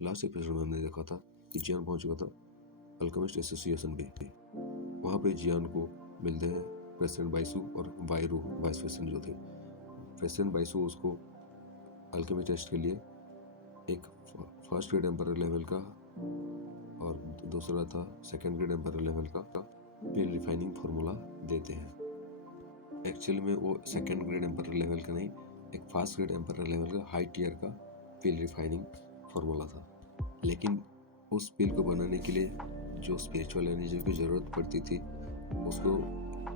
Last episode में हमने देखा था कि जियान पहुंच चुका था अल्केमिस्ट एसोसिएशन पे। वहाँ पे जियान को मिलते हैं प्रेसिडेंट बाइसू और वायरू वाइस प्रेसिडेंट जो थे। प्रेसिडेंट बाइसू उसको अल्केमिस्ट टेस्ट के लिए एक फर्स्ट ग्रेड एम्पर लेवल का और दूसरा था सेकेंड ग्रेड एम्पर लेवल का फिर रिफाइनिंग फार्मूला देते हैं। एक्चुअली में वो सेकेंड ग्रेड एम्पर लेवल का नहीं, एक फास्ट ग्रेड एम्पर लेवल का हाई टियर का पिल रिफाइनिंग फार्मूला था। लेकिन उस पिल को बनाने के लिए जो स्पिरिचुअल एनर्जी की ज़रूरत पड़ती थी उसको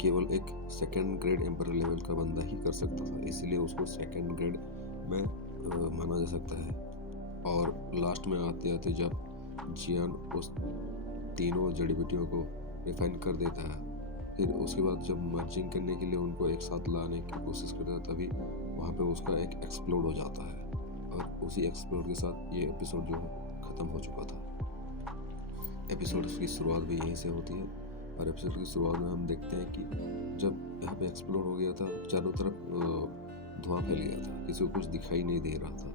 केवल एक सेकेंड ग्रेड एम्पर लेवल का बंदा ही कर सकता था, इसलिए उसको सेकेंड ग्रेड में माना जा सकता है। और लास्ट में आते आते जब जियान उस तीनों जड़ी बूटियों को रिफाइन कर देता है, फिर उसके बाद जब मर्जिंग करने के लिए उनको एक साथ लाने की कोशिश करता है, तभी वहाँ पे उसका एक एक्सप्लोड हो जाता है और उसी एक्सप्लोड के साथ ये एपिसोड जो है ख़त्म हो चुका था। एपिसोड की शुरुआत भी यहीं से होती है और एपिसोड की शुरुआत में हम देखते हैं कि जब यहाँ पे एक्सप्लोड हो गया था, चारों तरफ धुआं फैल गया था, किसी को कुछ दिखाई नहीं दे रहा था।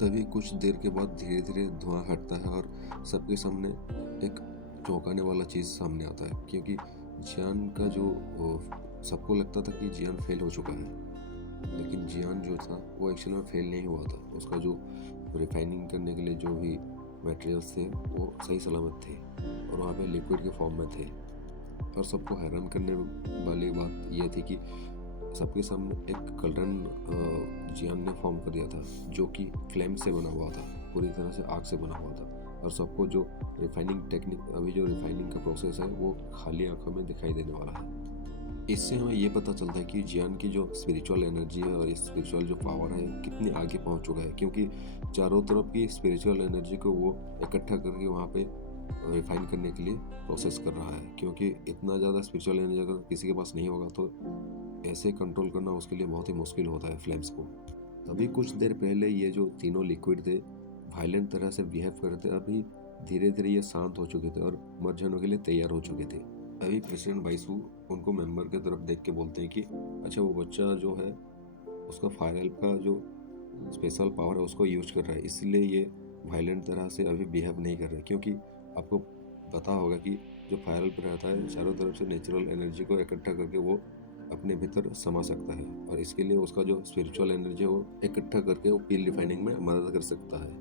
तभी कुछ देर के बाद धीरे धीरे धुआं हटता है और सबके सामने एक चौंकाने वाला चीज़ सामने आता है, क्योंकि जियान का जो सबको लगता था कि जियान फेल हो चुका है, लेकिन जियान जो था वो एक्चुअली में फेल नहीं हुआ था। उसका जो रिफाइनिंग करने के लिए जो भी मटेरियल्स थे वो सही सलामत थे और वहाँ पे लिक्विड के फॉर्म में थे। और सबको हैरान करने वाली बात यह थी कि सबके सामने एक कल्डरन जियान ने फॉर्म कर दिया था जो कि फ्लेम से बना हुआ था, पूरी तरह से आग से बना हुआ था। और सबको जो रिफाइनिंग टेक्निक, अभी जो रिफाइनिंग का प्रोसेस है वो खाली आंखों में दिखाई देने वाला है। इससे हमें ये पता चलता है कि जियान की जो स्पिरिचुअल एनर्जी है और स्पिरिचुअल जो पावर है कितनी आगे पहुंच चुका है, क्योंकि चारों तरफ की स्पिरिचुअल एनर्जी को वो इकट्ठा करके वहाँ पे रिफाइन करने के लिए प्रोसेस कर रहा है। क्योंकि इतना ज़्यादा स्पिरिचुअल एनर्जी अगर किसी के पास नहीं होगा तो ऐसे कंट्रोल करना उसके लिए बहुत ही मुश्किल होता है फ्लेम्स को। तभी कुछ देर पहले ये जो तीनों लिक्विड थे वायलेंट तरह से बिहेव कर रहे थे, अभी धीरे धीरे ये शांत हो चुके थे और मर्ज होने के लिए तैयार हो चुके थे। अभी प्रेसिडेंट बाइसू उनको मेंबर की तरफ देख के बोलते हैं कि अच्छा, वो बच्चा जो है उसका फायर का जो स्पेशल पावर है उसको यूज कर रहा है, इसलिए ये वायलेंट तरह से अभी बिहेव नहीं कर रहे। क्योंकि आपको पता होगा कि जो फायर पर रहता है चारों तरफ से नेचुरल एनर्जी को इकट्ठा करके वो अपने भीतर समा सकता है और इसके लिए उसका जो स्पिरिचुअल एनर्जी है वो इकट्ठा करके वो पिल रिफाइनिंग में मदद कर सकता है।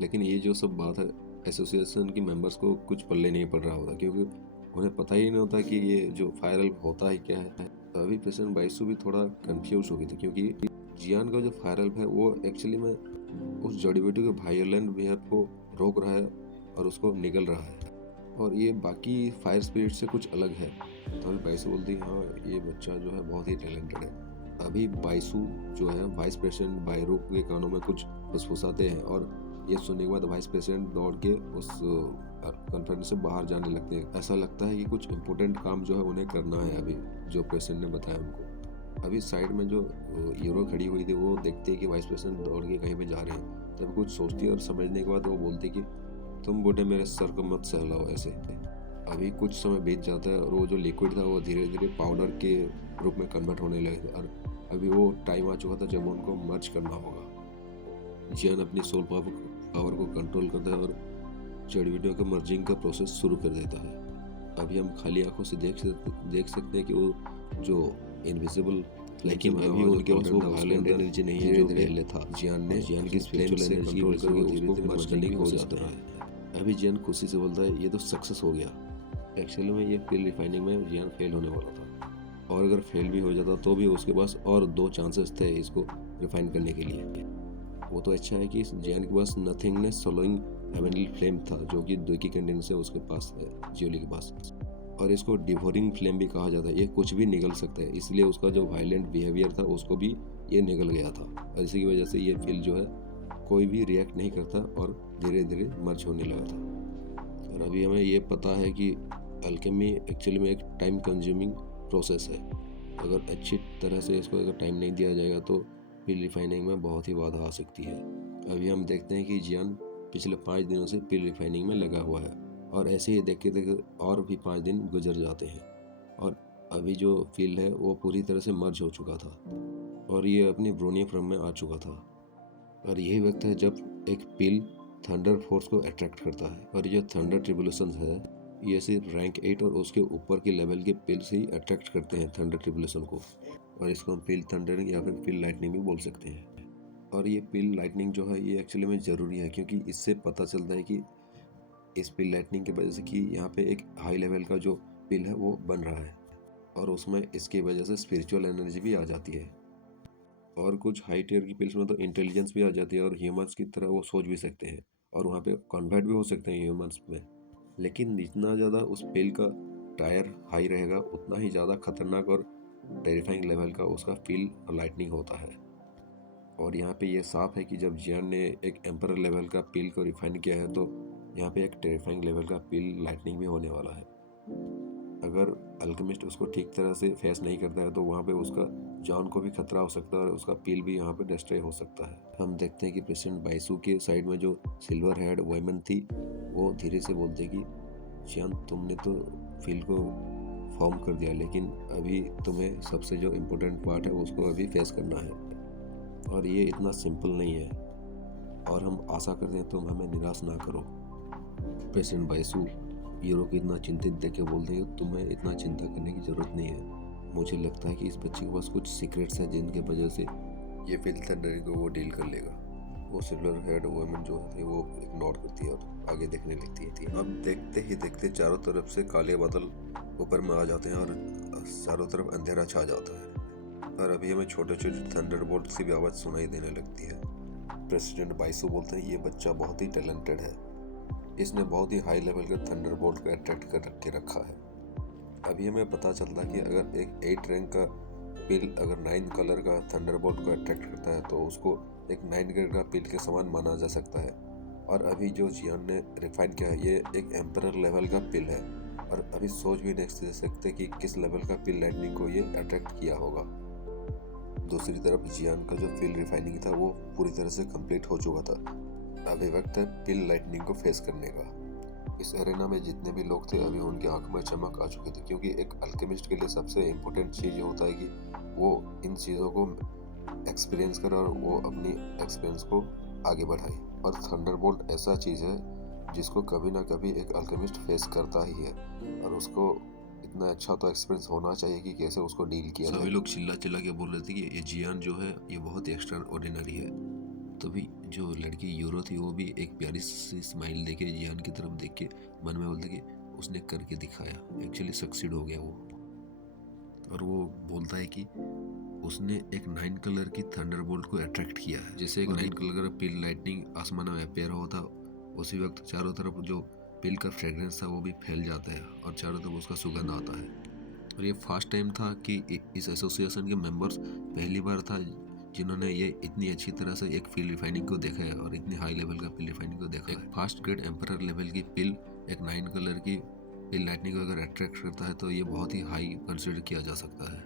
लेकिन ये जो सब बात है एसोसिएशन की मेंबर्स को कुछ पल्ले नहीं पड़ रहा होता, क्योंकि उन्हें पता ही नहीं होता कि ये जो फायर होता है क्या है। अभी प्रेसिडेंट बाइसू भी थोड़ा कंफ्यूज हो गई थी, क्योंकि जियान का जो फायर है वो एक्चुअली में उस जड़ी बूटी के वायलेंट बिहेव को रोक रहा है और उसको निगल रहा है, और ये बाकी फायर स्पिरिट से कुछ अलग है। तो अभी बाइसू बोलती है हाँ, ये बच्चा जो है बहुत ही टैलेंटेड है। अभी बाइसू जो है वाइस प्रेसिडेंट बायरू के कानों में कुछ फुसफुसाते हैं और ये सुनने के बाद वाइस प्रेसिडेंट दौड़ के उस कॉन्फ्रेंस से बाहर जाने लगते हैं। ऐसा लगता है कि कुछ इम्पोर्टेंट काम जो है उन्हें करना है अभी, जो प्रेसिडेंट ने बताया उनको। अभी साइड में जो यूरो खड़ी हुई थी वो देखती है कि वाइस प्रेसिडेंट दौड़ के कहीं पे जा रहे हैं, तब कुछ सोचती है और समझने के बाद वो बोलती कि तुम बूढ़े मेरे सर को मत सहलाओ ऐसे। अभी कुछ समय बीत जाता है और वो जो लिक्विड था वो धीरे धीरे पाउडर के रूप में कन्वर्ट होने लगे थे और अभी वो टाइम आ चुका था जब उनको मर्ज करना होगा। जियान अपनी सोल पावर को कंट्रोल करता है और जड़ी बूटियों के मर्जिंग का प्रोसेस शुरू कर देता है। अभी हम खाली आंखों से देख सकते हैं कि वो जो इनविजिबल, लेकिन अभी उनके पास वो वायलेंट एनर्जी नहीं है जो पहले था। जियान की स्पिरिचुअल एनर्जी कंट्रोल करके उसको मर्ज करने की कोशिश कर रहा है। अभी जियान खुशी से बोलता है ये तो सक्सेस हो गया। एक्चुअली में ये पिल रिफाइनिंग में जियान फेल होने वाला था, और अगर फेल भी हो जाता तो भी उसके पास और 2 चांसेस थे इसको रिफाइन करने के लिए। वो तो अच्छा है कि जियान के पास नथिंगनेस सोलोइंग हेवनली फ्लेम था, जो कि द्विकी कंडेंस है उसके पास है, जियोली के पास, और इसको डिवोरिंग फ्लेम भी कहा जाता है। ये कुछ भी निगल सकता है, इसलिए उसका जो वायलेंट बिहेवियर था उसको भी ये निगल गया था और इसी की वजह से ये फील जो है कोई भी रिएक्ट नहीं करता और धीरे धीरे मर्ज होने लगा था। और अभी हमें ये पता है कि अल्केमी एक्चुअली में एक टाइम कंज्यूमिंग प्रोसेस है। अगर अच्छी तरह से इसको अगर टाइम नहीं दिया जाएगा तो पिल रिफाइनिंग में बहुत ही बाधा आ सकती है। अभी हम देखते हैं कि जियान पिछले 5 दिनों से पिल रिफाइनिंग में लगा हुआ है और ऐसे ही देखते देखते और भी 5 दिन गुजर जाते हैं और अभी जो फील है वो पूरी तरह से मर्ज हो चुका था और ये अपनी ब्रोनियम फॉर्म में आ चुका था। और यही वक्त है जब एक पिल थंडर फोर्स को अट्रैक्ट करता है, और ये थंडर ट्रिब्यूलेशन है, ये सिर्फ रैंक 8 और उसके ऊपर के लेवल के पिल्स ही अट्रैक्ट करते हैं थंडर ट्रिब्यूलेशन को, और इसको हम पिल थंडरिंग या फिर पिल लाइटनिंग भी बोल सकते हैं। और ये पिल लाइटनिंग जो है ये एक्चुअली में ज़रूरी है, क्योंकि इससे पता चलता है कि इस पिल लाइटनिंग की वजह से कि यहाँ पे एक हाई लेवल का जो पिल है वो बन रहा है, और उसमें इसकी वजह से स्पिरिचुअल एनर्जी भी आ जाती है। और कुछ हाई टियर की पिल्स में तो इंटेलिजेंस भी आ जाती है, और ह्यूमंस की तरह वो सोच भी सकते हैं, और वहाँ पे कन्वर्ट भी हो सकते हैं ह्यूमंस में। लेकिन जितना ज़्यादा उस पिल का टायर हाई रहेगा, उतना ही ज़्यादा खतरनाक और टेरिफाइंग लेवल का उसका फील लाइटनिंग होता है। और यहाँ पे ये साफ है कि जब जियान ने एक एम्परर लेवल का पिल को रिफाइन किया है, तो यहाँ पे एक टेरिफाइंग लेवल का पिल लाइटनिंग भी होने वाला है। अगर अल्केमिस्ट उसको ठीक तरह से फेस नहीं करता है, तो वहाँ पे उसका जान को भी खतरा हो सकता है, और उसका पिल भी यहाँ पे डिस्ट्रॉय हो सकता है। हम देखते हैं कि प्रेसिडेंट बाइसू के साइड में जो सिल्वर हेड वुमेन थी, वो धीरे से बोलते कि जियान, तुमने तो फील को फॉर्म कर दिया, लेकिन अभी तुम्हें सबसे जो इम्पोर्टेंट पार्ट है उसको अभी फेस करना है, और ये इतना सिंपल नहीं है, और हम आशा करते हैं तुम हमें निराश ना करो। प्रेसिडेंट बाइसू हीरो को इतना चिंतित देख के बोलते हैं, तुम्हें इतना चिंता करने की ज़रूरत नहीं है। मुझे लगता है कि इस बच्चे के पास कुछ सीक्रेट्स हैं जिनके वजह से ये फील थंडरिंग को वो डील कर लेगा। वो सिल्वर हेड वुमेन जो है वो इग्नोर करती है और आगे देखने लगती थी। अब देखते ही देखते चारों तरफ से काले बादल ऊपर में आ जाते हैं, और चारों तरफ अंधेरा छा जाता है, और अभी हमें छोटे छोटे थंडरबोल्ट की भी आवाज़ सुनाई देने लगती है। प्रेसिडेंट बाइसू बोलते हैं, ये बच्चा बहुत ही टैलेंटेड है, इसने बहुत ही हाई लेवल के थंडरबोल्ट को अट्रैक्ट कर के रखा है। अभी हमें पता चलता है कि अगर एक 8 रैंक का पिल अगर 9 कलर का थंडरबोल्ट को अट्रैक्ट करता है, तो उसको एक 9 ग्रेड का पिल के समान माना जा सकता है। और अभी जो जियान ने रिफाइन किया है, ये एक एम्परर लेवल का पिल है, और अभी सोच भी नहीं दे सकते कि किस लेवल का पिल लाइटनिंग को ये अट्रैक्ट किया होगा। दूसरी तरफ जियान का जो पिल रिफाइनिंग था वो पूरी तरह से कंप्लीट हो चुका था। अभी वक्त है पिल लाइटनिंग को फेस करने का। इस एरेना में जितने भी लोग थे, अभी उनकी आंख में चमक आ चुकी थी, क्योंकि एक अल्केमिस्ट के लिए सबसे इम्पोर्टेंट चीज़ ये होता है कि वो इन चीज़ों को एक्सपीरियंस करे और वो अपनी एक्सपीरियंस को आगे बढ़ाए। और थंडरबोल्ट ऐसा चीज़ है जिसको कभी ना कभी एक अल्केमिस्ट फेस करता ही है, और उसको इतना अच्छा तो एक्सपीरियंस होना चाहिए कि कैसे उसको डील किया जाए। सभी लोग चिल्ला चिल्ला के बोल रहे थे कि ये जियान जो है ये बहुत एक्स्ट्रा ऑर्डिनरी है। तभी जो लड़की यूरो थी वो भी एक प्यारी सी स्माइल देके जियान की तरफ देख के मन में बोलते कि उसने करके दिखाया, एक्चुअली सक्सीड हो गया वो। और वो बोलता है कि उसने एक 9 कलर की थंडरबोल्ट को अट्रैक्ट किया है। जैसे एक 9 कलर का पिल लाइटनिंग आसमान में अपेयर होता, उसी वक्त चारों तरफ जो पिल का फ्रेग्रेंस था वो भी फैल जाता है, और चारों तरफ उसका सुगंध आता है। और ये फर्स्ट टाइम था कि इस एसोसिएशन के मेंबर्स पहली बार था जिन्होंने ये इतनी अच्छी तरह से एक पिल रिफाइनिंग को देखा है, और इतनी हाई लेवल का पिल रिफाइनिंग को देखा है। एक फर्स्ट ग्रेड एम्परर लेवल की पिल एक 9 कलर की पिल लाइटनिंग को अगर अट्रैक्ट करता है, तो ये बहुत ही हाई कंसिडर किया जा सकता है।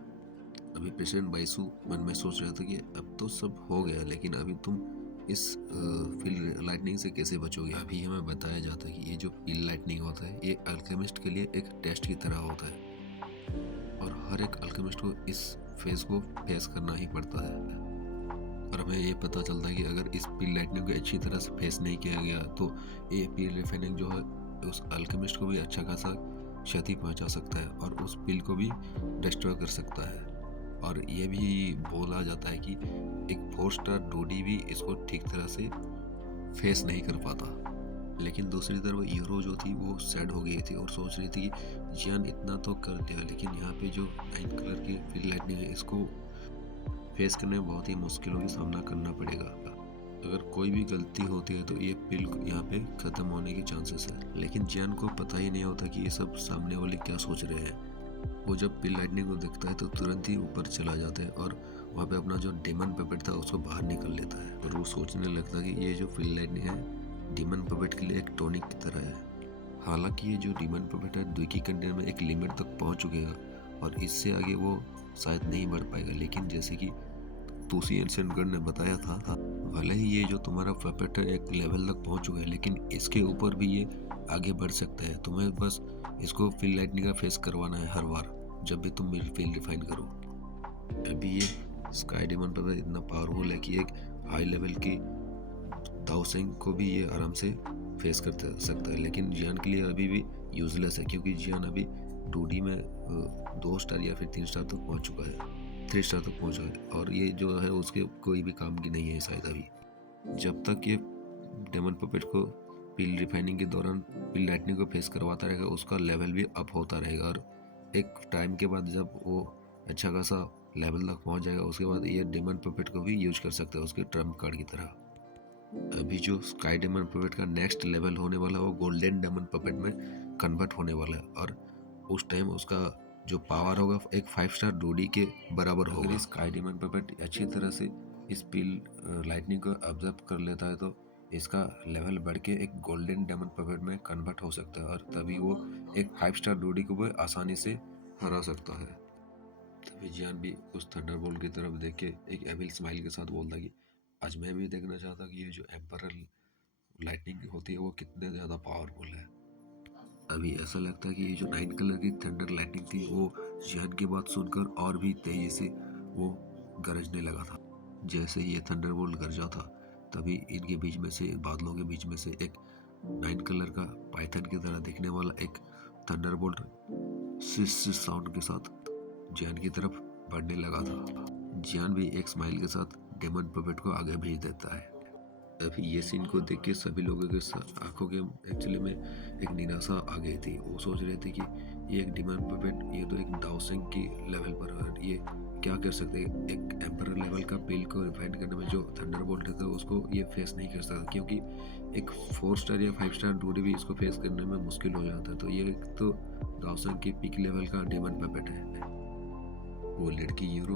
अभी प्रेसिडेंट बाइसू मन में सोच रहे थे कि अब तो सब हो गया, लेकिन अभी तुम इस पिल लाइटनिंग से कैसे बचोगे। अभी हमें बताया जाता है कि ये जो पिल लाइटनिंग होता है ये अल्केमिस्ट के लिए एक टेस्ट की तरह होता है, और हर एक अल्केमिस्ट को इस फेज को फेस करना ही पड़ता है। और हमें ये पता चलता है कि अगर इस पिल लाइटनिंग को अच्छी तरह से फेस नहीं किया गया, तो ये पिल रिफाइनिंग जो है उस अल्केमिस्ट को भी अच्छा खासा क्षति पहुंचा सकता है, और उस पिल को भी डिस्ट्रॉय कर सकता है। और ये भी बोला जाता है कि एक 4 स्टार डोडी भी इसको ठीक तरह से फेस नहीं कर पाता। लेकिन दूसरी तरफ हीरो जो थी वो सैड हो गई थी और सोच रही थी कि जियान इतना तो कर दिया, लेकिन यहाँ पे जो 9 कलर की पिल लाइटनिंग है इसको फेस करने में बहुत ही मुश्किलों का सामना करना पड़ेगा। अगर कोई भी गलती होती है तो ये पिल यहाँ पे ख़त्म होने के चांसेस है। लेकिन जियान को पता ही नहीं होता कि ये सब सामने वाले क्या सोच रहे हैं। वो जब पिल लाइटनिंग को देखता है तो तुरंत ही ऊपर चला जाता है, और वहाँ पे अपना जो डीमन पपेट था उसको बाहर निकल लेता है, और वो सोचने लगता है कि ये जो पिल लाइटनिंग है डीमन पपेट के लिए एक टॉनिक की तरह है। हालांकि ये जो डीमन पपेट है द्विकी कंटेनर में एक लिमिट तक पहुँच चुकेगा, और इससे आगे वो शायद नहीं बढ़ पाएगा। लेकिन जैसे कि तूसी एंसेंटगढ़ ने बताया था, भले ही ये जो तुम्हारा पपेट है एक लेवल तक पहुंच चुका है, लेकिन इसके ऊपर भी ये आगे बढ़ सकता है। तुम्हें बस इसको पिल लाइटनिंग का फेस करवाना है हर बार जब भी तुम पिल रिफाइन करो। अभी ये स्काई डीमन पपेट इतना पावरफुल है कि एक हाई लेवल की दाओसेंग को भी ये आराम से फेस कर सकता है, लेकिन जियान के लिए अभी भी यूजलेस है क्योंकि जियान अभी 2D में 2 स्टार या फिर 3 स्टार तक पहुंच चुका है, 3 स्टार तक पहुंचा है, और ये जो है उसके कोई भी काम की नहीं है शायद अभी। जब तक ये डेमन पपेट को पिल रिफाइनिंग के दौरान पिल लाइटनिंग को फेस करवाता रहेगा, उसका लेवल भी अप होता रहेगा, और एक टाइम के बाद जब वो अच्छा खासा लेवल तक पहुंच जाएगा, उसके बाद ये डेमन पपेट को भी यूज कर सकता है उसके ट्रम्प कार्ड की तरह। अभी जो स्काई डेमन पपेट का नेक्स्ट लेवल होने वाला है वो गोल्डन डेमन पपेट में कन्वर्ट होने वाला है, और उस टाइम उसका जो पावर होगा एक 5 स्टार 2D के बराबर होगा। स्काई डेमन पपेट अच्छी तरह से इस पिल लाइटनिंग को ऑब्जर्व कर लेता है तो इसका लेवल बढ़ के एक गोल्डन डेमन पपेट में कन्वर्ट हो सकता है, और तभी वो एक 5 स्टार 2D को भी आसानी से हरा सकता है। तभी जियान भी उस थंडरबोल्ट की तरफ देख के एक एविल स्माइल के साथ बोलता कि आज मैं भी देखना चाहता कि ये जो एम्परर लाइटनिंग होती है वो कितने ज़्यादा पावरफुल है। अभी ऐसा लगता है कि ये जो 9 कलर की थंडर लाइटनिंग थी वो जियान की बात सुनकर और भी तेजी से वो गरजने लगा था। जैसे ही ये थंडरबोल्ट गरजा था तभी इनके बीच में से, बादलों के बीच में से एक 9 कलर का पाइथन की तरह दिखने वाला एक थंडरबोल्ट सिस साउंड के साथ जियान की तरफ बढ़ने लगा था। जियान भी एक स्माइल के साथ डेमन पपेट को आगे भेज देता है। अभी ये सीन को देख के सभी लोगों के आंखों के एक्चुअली में एक निराशा आ गई थी। वो सोच रहे थे कि ये एक डेमन पपेट, ये तो एक दाओसेंग की लेवल पर है, ये क्या कर सकते हैं। एक एम्परर लेवल का पिल को रिफाइन करने में जो थंडरबोल्ट रहता है उसको ये फेस नहीं कर सकता, क्योंकि एक 4 स्टार या 5 स्टार 2D भी इसको फेस करने में मुश्किल हो जाता है। तो ये तो दाओसेंग की पिक लेवल का डेमन पपेट है। वो लड़की यूरो,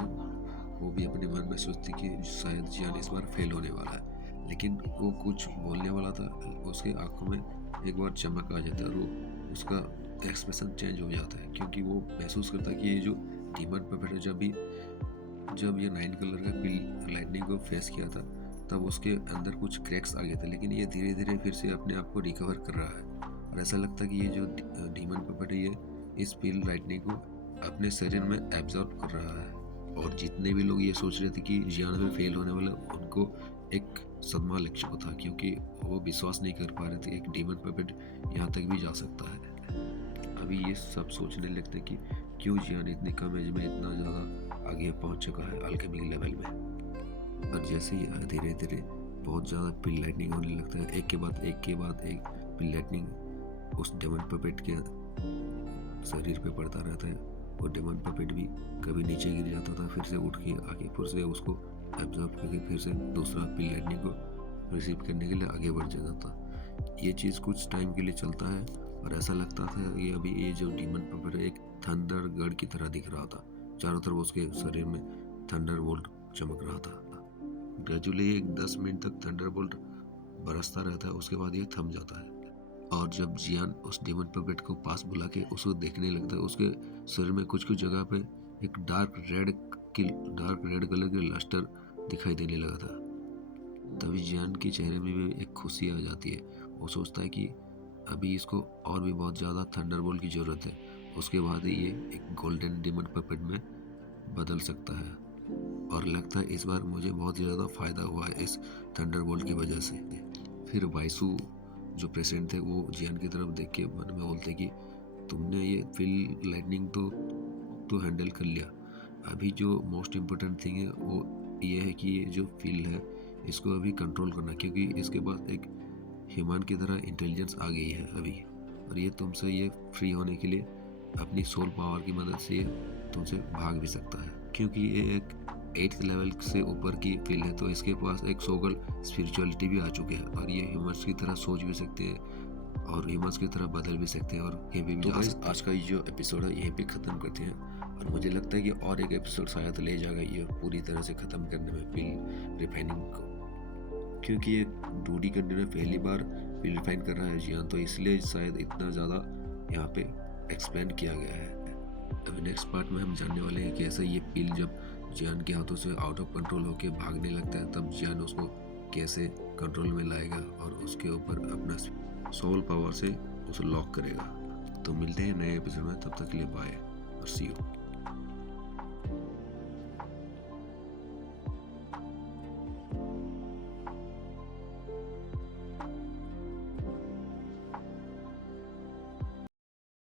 वो भी अपने मन में सोचती कि शायद जियान इस बार फेल होने वाला है, लेकिन वो कुछ बोलने वाला था, उसके आंखों में एक बार चमक आ जाता है और वो उसका एक्सप्रेशन चेंज हो जाता है, क्योंकि वो महसूस करता है कि ये जो डीमन पपेट है जब ये 9 कलर का पिल लाइटनिंग को फेस किया था तब उसके अंदर कुछ क्रैक्स आ गए थे, लेकिन ये धीरे धीरे फिर से अपने आप को रिकवर कर रहा है। और ऐसा लगता है कि ये जो डीमन पपेट है ये इस पिल लाइटनिंग को अपने शरीर में एब्जॉर्ब कर रहा है। और जितने भी लोग ये सोच रहे थे कि जियान में फेल होने वाला, उनको एक सदमा लग चुका था, क्योंकि वो विश्वास नहीं कर पा रहे थे एक डीमन पपेट यहाँ तक भी जा सकता है। अभी ये सब सोचने लगते कि क्यों जियान इतनी कम एज में इतना ज़्यादा आगे पहुँच चुका है अल्केमी लेवल में। और जैसे ही धीरे धीरे बहुत ज़्यादा पिल लाइटनिंग होने लगता है, एक के बाद एक पिल लाइटनिंग उस डेमन पपेट के शरीर पे पड़ता रहता है। वो डेमन पपेट भी कभी नीचे गिर जाता था, फिर से उठ के आगे फिर से उसको एब्जॉर्ब करके फिर से दूसरा पिल लाइटनिंग को रिसीव करने के लिए आगे बढ़ जाता था। ये चीज़ कुछ टाइम के लिए चलता है और ऐसा लगता था कि अभी ये जो डीमन पपेट एक थंडर गढ़ की तरह दिख रहा था, चारों तरफ उसके शरीर में थंडर बोल्ट चमक रहा था। ग्रेजुअली एक 10 मिनट तक थंडर बोल्ट बरसता रहता है, उसके बाद ये थम जाता है। और जब जियान उस डेमन पपेट को पास बुला के उसको देखने लगता है, उसके शरीर में कुछ जगह पे एक डार्क रेड कलर के लस्टर दिखाई देने लगा था। तभी जियान के चेहरे में भी एक खुशी आ जाती है। वो सोचता है कि अभी इसको और भी बहुत ज़्यादा थंडरबोल्ट की ज़रूरत है, उसके बाद ही ये एक गोल्डन डेमन पपेट में बदल सकता है। और लगता है इस बार मुझे बहुत ज़्यादा फ़ायदा हुआ है इस थंडरबोल्ट की वजह से। फिर वाइसू जो प्रेसिडेंट थे वो जियान की तरफ देख के मन में बोलते कि तुमने ये पिल लाइटनिंग तो हैंडल कर लिया, अभी जो मोस्ट इम्पोर्टेंट थिंग है वो ये है कि ये जो फील है इसको अभी कंट्रोल करना, क्योंकि इसके पास एक ह्यूमन की तरह इंटेलिजेंस आ गई है अभी, और ये तुमसे ये फ्री होने के लिए अपनी सोल पावर की मदद से तुमसे भाग भी सकता है, क्योंकि ये एक 8th लेवल से ऊपर की फील है, तो इसके पास एक सोगल स्पिरिचुअलिटी भी आ चुके हैं और ये ह्यूमंस की तरह सोच भी सकते हैं और ह्यूमंस की तरह बदल भी सकते हैं और कहीं भी आज का ये जो एपिसोड है यहीं पे ख़त्म करते हैं। और मुझे लगता है कि और एक एपिसोड शायद ले जाएगा ये पूरी तरह से ख़त्म करने में पिल रिफाइनिंग को, क्योंकि ये 2D कंटेनर में पहली बार पिल रिफाइन कर रहा है जियान, तो इसलिए शायद इतना ज़्यादा यहाँ पे एक्सप्लेन किया गया है। अभी नेक्स्ट पार्ट में हम जानने वाले हैं कि ऐसा ये पिल जब जियान के हाथों से आउट ऑफ कंट्रोल होकर भागने लगता है तब जियान उसको कैसे कंट्रोल में लाएगा और उसके ऊपर अपना सोल पावर से उसे लॉक करेगा। तो मिलते हैं नए एपिसोड में, तब तक के लिए बाय और सी यू।